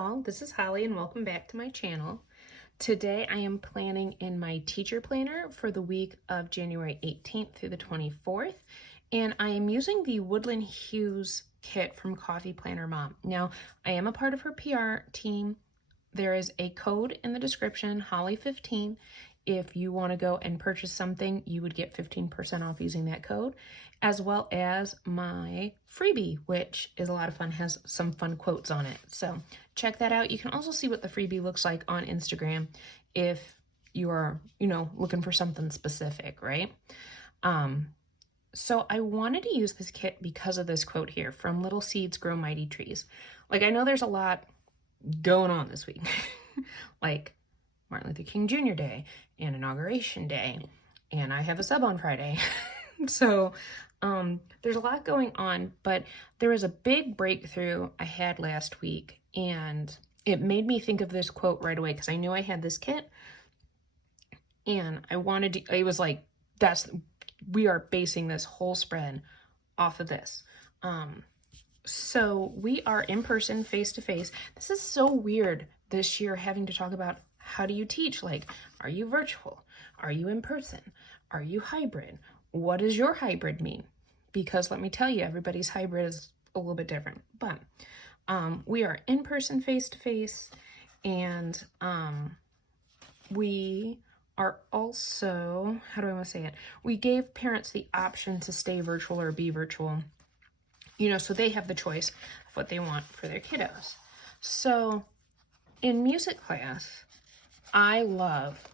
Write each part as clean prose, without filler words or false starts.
y'all, this is Holly and welcome back to my channel. Today I am planning in my teacher planner for the week of January 18th through the 24th, and I am using the Woodland Hues kit from CoffeePlannerMom. Now, I am a part of her PR team. There is a code in the description, Holly15. If you want to go and purchase something, you would get 15% off using that code, as well as my freebie, which is a lot of fun, has some fun quotes on it. So check that out. You can also see what the freebie looks like on Instagram if you are, looking for something specific, right? So I wanted to use this kit because of this quote here from Little Seeds Grow Mighty Trees. Like, I know there's a lot going on this week, like Martin Luther King Jr. Day and Inauguration Day, and I have a sub on Friday. So there's a lot going on, but there was a big breakthrough I had last week, and it made me think of this quote right away because I knew I had this kit, and I wanted to, it was like, we are basing this whole spread off of this. So we are in person, face to face. This is so weird this year having to talk about how do you teach? Like, are you virtual? Are you in person? Are you hybrid? What does your hybrid mean? Because let me tell you, everybody's hybrid is a little bit different. But we are in person, face to face, and we are also, how do I want to say it? We gave parents the option to stay virtual or be virtual, so they have the choice of what they want for their kiddos. So in music class, I love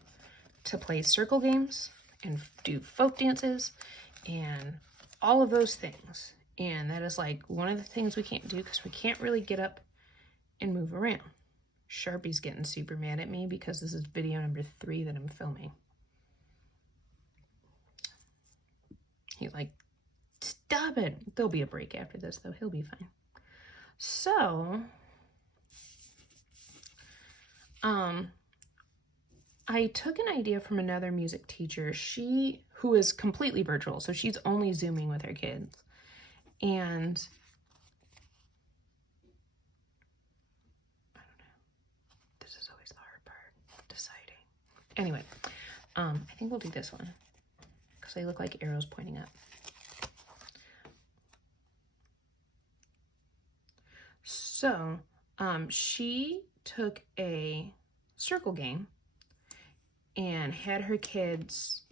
to play circle games and do folk dances and all of those things. And that is like one of the things we can't do because we can't really get up and move around. Sharpie's getting super mad at me because this is video number 3 that I'm filming. He's like, stop it. There'll be a break after this, though. He'll be fine. So, I took an idea from another music teacher, who is completely virtual, so she's only Zooming with her kids. And I don't know. This is always the hard part, deciding. Anyway, I think we'll do this one because they look like arrows pointing up. So, she took a circle game and had her kids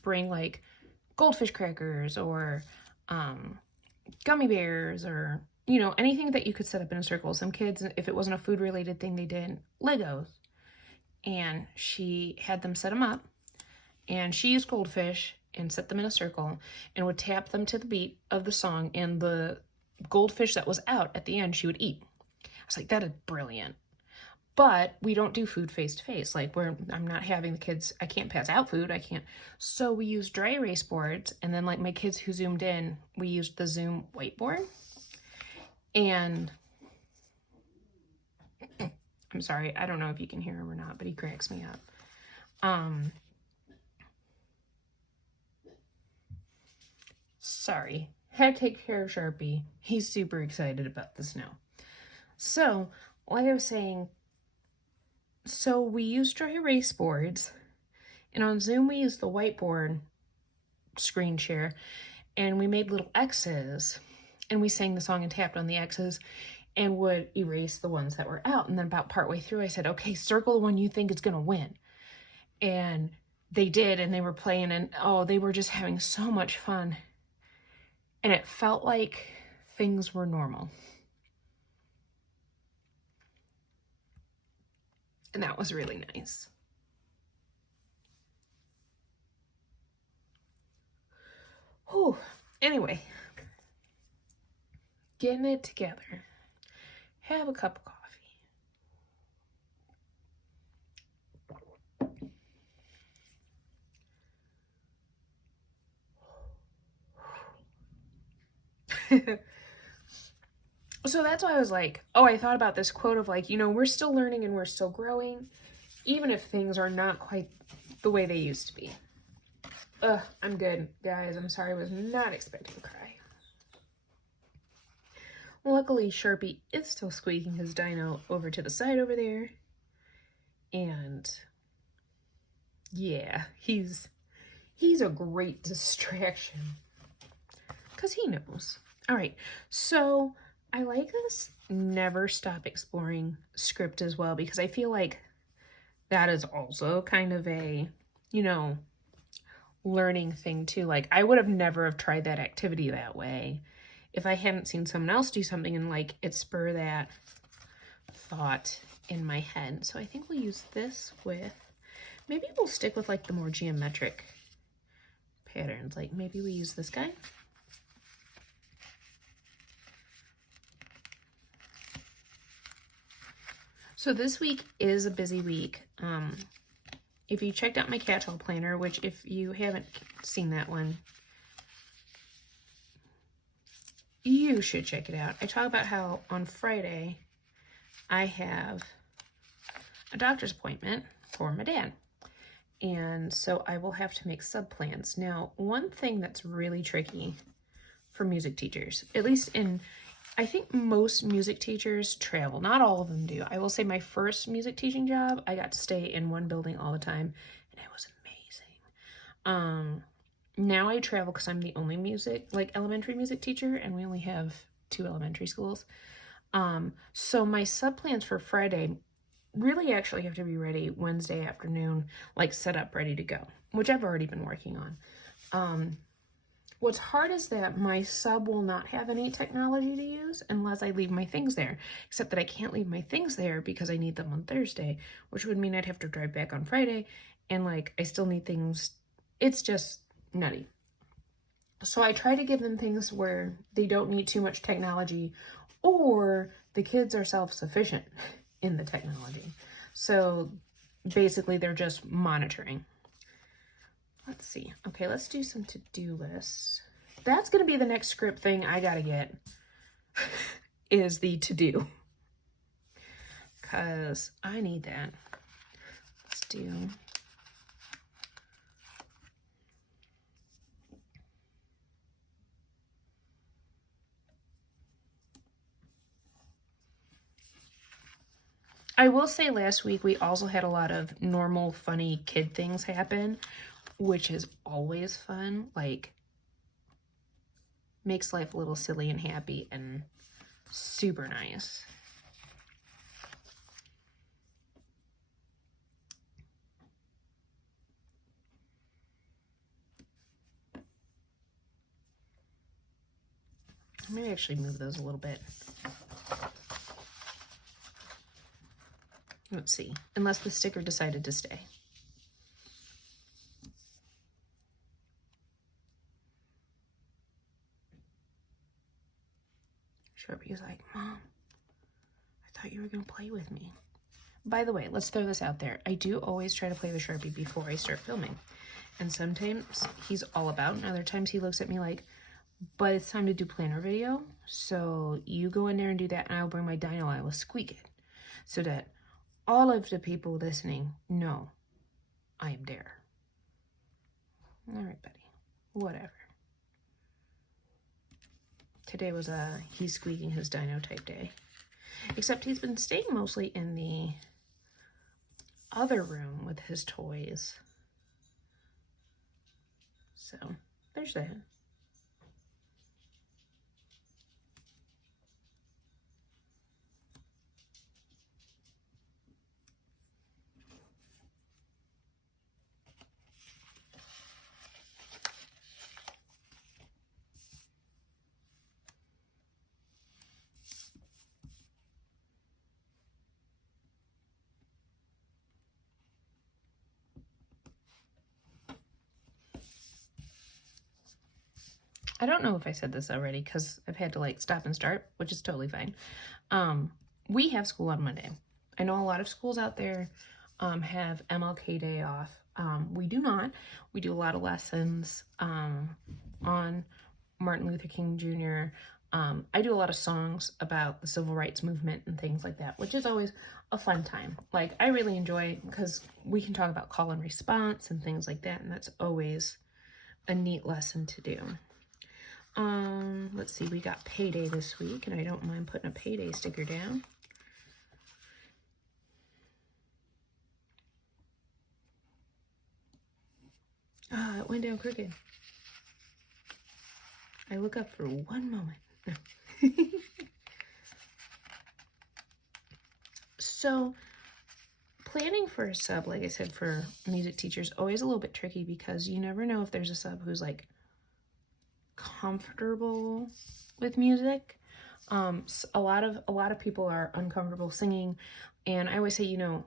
bring like goldfish crackers or gummy bears or, anything that you could set up in a circle. Some kids, if it wasn't a food related thing, they did Legos. And she had them set them up, and she used goldfish and set them in a circle and would tap them to the beat of the song, and the goldfish that was out at the end, she would eat. I was like, that is brilliant. But we don't do food face to face. Like, I'm not having the kids, I can't pass out food, I can't. So we use dry erase boards, and then like my kids who zoomed in, we used the Zoom whiteboard. And I'm sorry, I don't know if you can hear him or not, but he cracks me up. Sorry, had to take care of Sharpie. He's super excited about the snow. So, like I was saying, so we use dry erase boards, and on Zoom we use the whiteboard screen share, and we made little X's, and we sang the song and tapped on the X's and would erase the ones that were out. And then about partway through, I said, okay, circle the one you think is gonna win. And they did, and they were playing, and they were just having so much fun. And it felt like things were normal. And that was really nice. Whew. Anyway, getting it together. Have a cup of coffee. So that's why I was like, I thought about this quote of like, we're still learning and we're still growing, even if things are not quite the way they used to be. I'm good, guys. I'm sorry, I was not expecting to cry. Luckily, Sharpie is still squeaking his dino over to the side over there. And yeah, he's a great distraction because he knows. All right, so I like this never stop exploring script as well, because I feel like that is also kind of a, you know, learning thing too. Like, I would have never have tried that activity that way if I hadn't seen someone else do something and like it spur that thought in my head. So I think we'll use this with, maybe we'll stick with like the more geometric patterns. Like maybe we use this guy. So this week is a busy week. If you checked out my catch-all planner, which if you haven't seen that one, you should check it out. I talk about how on Friday I have a doctor's appointment for my dad. And so I will have to make sub-plans. Now, one thing that's really tricky for music teachers, at least I think most music teachers travel. Not all of them do. I will say my first music teaching job, I got to stay in one building all the time, and it was amazing. Now I travel because I'm the only elementary music teacher, and we only have 2 elementary schools. So my sub-plans for Friday really actually have to be ready Wednesday afternoon, like set up, ready to go, which I've already been working on. What's hard is that my sub will not have any technology to use unless I leave my things there, except that I can't leave my things there because I need them on Thursday, which would mean I'd have to drive back on Friday, and like I still need things. It's just nutty. So I try to give them things where they don't need too much technology, or the kids are self-sufficient in the technology. So basically they're just monitoring. Let's see. Okay, let's do some to-do lists. That's going to be the next script thing I got to get is the to-do. Because I need that. Let's do... I will say last week we also had a lot of normal, funny kid things happen, which is always fun. Like, makes life a little silly and happy and super nice. I'm gonna actually move those a little bit. Let's see, unless the sticker decided to stay. Sharpie was like, Mom, I thought you were gonna play with me. By the way, let's throw this out there. I do always try to play with Sharpie before I start filming. And sometimes he's all about, and other times he looks at me like, but it's time to do planner video. So you go in there and do that, and I'll bring my dino, I will squeak it. So that all of the people listening know I am there. All right, buddy. Whatever. Today was a he's squeaking his dino type day. Except he's been staying mostly in the other room with his toys. So, there's that. I don't know if I said this already because I've had to like stop and start, which is totally fine. We have school on Monday. I know a lot of schools out there have MLK Day off. We do not. We do a lot of lessons on Martin Luther King Jr. I do a lot of songs about the civil rights movement and things like that, which is always a fun time. Like, I really enjoy because we can talk about call and response and things like that, and that's always a neat lesson to do. Let's see, we got payday this week, and I don't mind putting a payday sticker down. Ah, it went down crooked. I look up for one moment. So, planning for a sub, like I said, for music teachers, always a little bit tricky because you never know if there's a sub who's like comfortable with music. A lot of people are uncomfortable singing, and I always say, you know,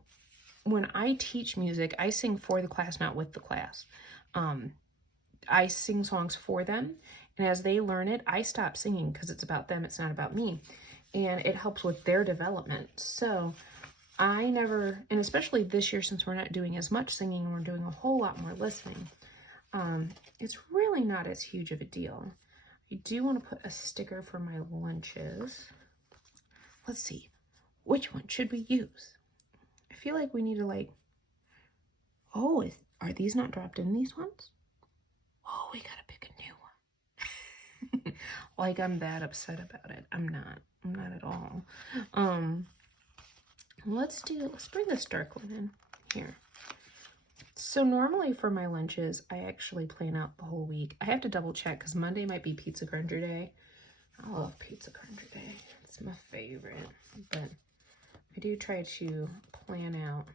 when I teach music, I sing for the class, not with the class. I sing songs for them, and as they learn it, I stop singing because it's about them, it's not about me, and it helps with their development. So I never, and especially this year since we're not doing as much singing and we're doing a whole lot more listening, it's really not as huge of a deal. I do want to put a sticker for my lunches. Let's see, which one should we use? I feel like we need to like, oh, are these not dropped in these ones? Oh, we gotta pick a new one. Like I'm that upset about it. I'm not at all. Let's bring this dark one in here. So normally for my lunches, I actually plan out the whole week. I have to double check because Monday might be Pizza Cruncher Day. I love Pizza Cruncher Day. It's my favorite. But I do try to plan out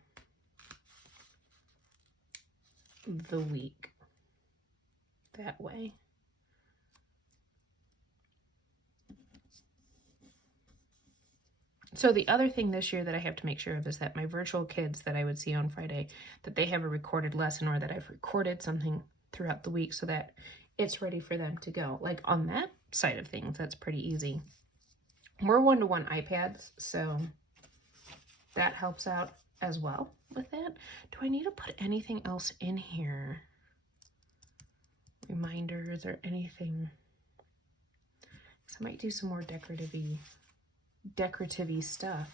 the week that way. So the other thing this year that I have to make sure of is that my virtual kids that I would see on Friday, that they have a recorded lesson or that I've recorded something throughout the week so that it's ready for them to go. Like on that side of things, that's pretty easy. We're one-to-one iPads, so that helps out as well with that. Do I need to put anything else in here? Reminders or anything? So I might do some more decorative-y stuff.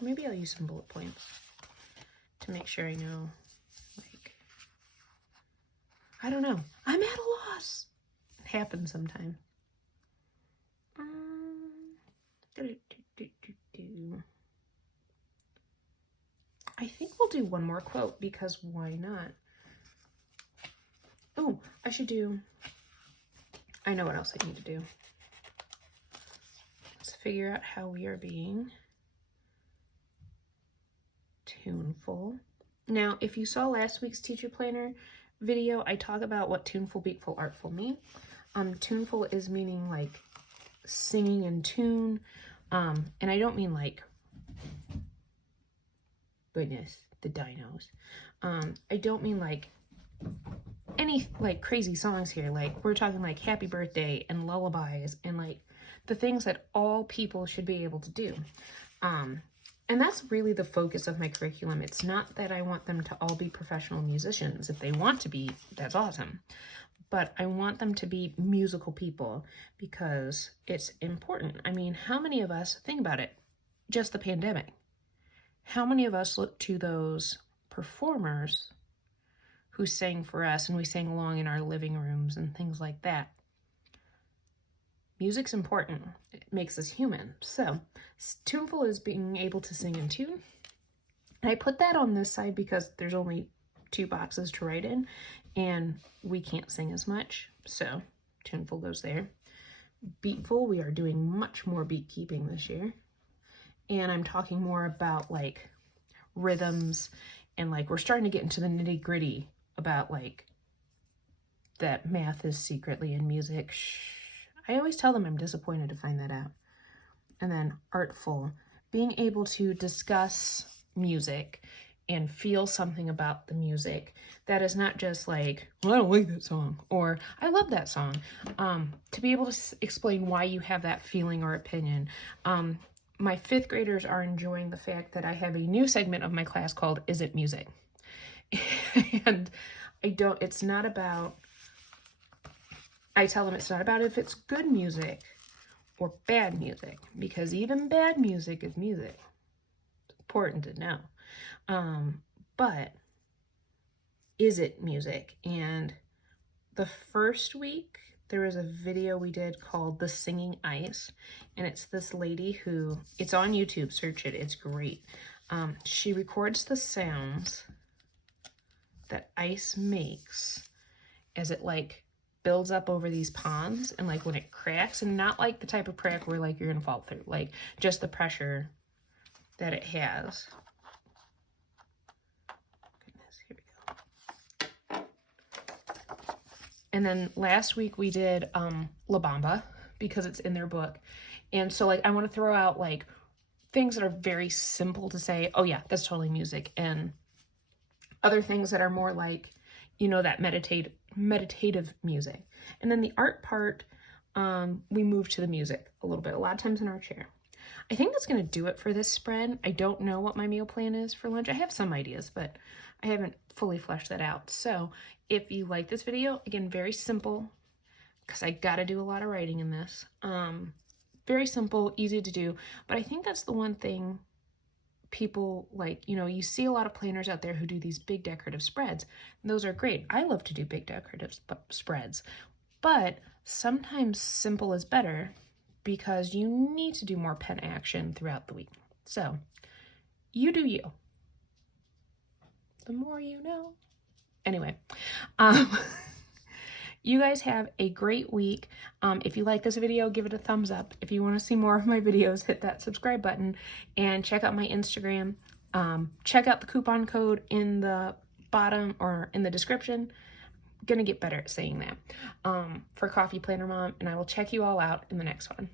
Maybe I'll use some bullet points to make sure I know, like, I don't know. I'm at a loss. It happens sometimes. I think we'll do one more quote because why not? Oh, I know what else I need to do. Let's figure out how we are being tuneful. Now, if you saw last week's teacher planner video, I talk about what tuneful, beatful, artful mean. Tuneful is meaning like singing in tune. And I don't mean like, goodness, the dinos. I don't mean like any like crazy songs here. Like we're talking like happy birthday and lullabies and like the things that all people should be able to do. And that's really the focus of my curriculum. It's not that I want them to all be professional musicians. If they want to be, that's awesome. But I want them to be musical people because it's important. I mean, how many of us, think about it, just the pandemic, how many of us look to those performers who sang for us and we sang along in our living rooms and things like that? Music's important. It makes us human. So tuneful is being able to sing in tune. And I put that on this side because there's only 2 boxes to write in and we can't sing as much. So tuneful goes there. Beatful, we are doing much more beat keeping this year. And I'm talking more about like rhythms and like we're starting to get into the nitty gritty about like that math is secretly in music. Shh. I always tell them I'm disappointed to find that out. And then artful, being able to discuss music and feel something about the music that is not just like, well, I don't like that song or I love that song. To be able to explain why you have that feeling or opinion. My 5th graders are enjoying the fact that I have a new segment of my class called Is It Music? And I tell them it's not about if it's good music or bad music, because even bad music is music. It's important to know. But is it music? And the first week, there was a video we did called The Singing Ice, and it's this lady who, it's on YouTube, search it, it's great. She records the sounds that ice makes as it like builds up over these ponds, and like when it cracks, and not like the type of crack where like you're gonna fall through, like just the pressure that it has. Goodness, here we go. And then last week we did La Bamba, because it's in their book. And so like I want to throw out like things that are very simple to say, oh yeah, that's totally music, and other things that are more like, you know, that meditative music. And then the art part, we move to the music a little bit, a lot of times in our chair. I think that's going to do it for this spread. I don't know what my meal plan is for lunch. I have some ideas, but I haven't fully fleshed that out. So if you like this video, again, very simple, because I got to do a lot of writing in this. Very simple, easy to do, but I think that's the one thing people like, you know, you see a lot of planners out there who do these big decorative spreads, and those are great. I love to do big decorative spreads, but sometimes simple is better because you need to do more pen action throughout the week. So you do you. The more you know. Anyway, you guys have a great week. If you like this video, give it a thumbs up. If you want to see more of my videos, hit that subscribe button and check out my Instagram. Check out the coupon code in the bottom or in the description. I'm gonna get better at saying that. For Coffee Planner Mom, and I will check you all out in the next one.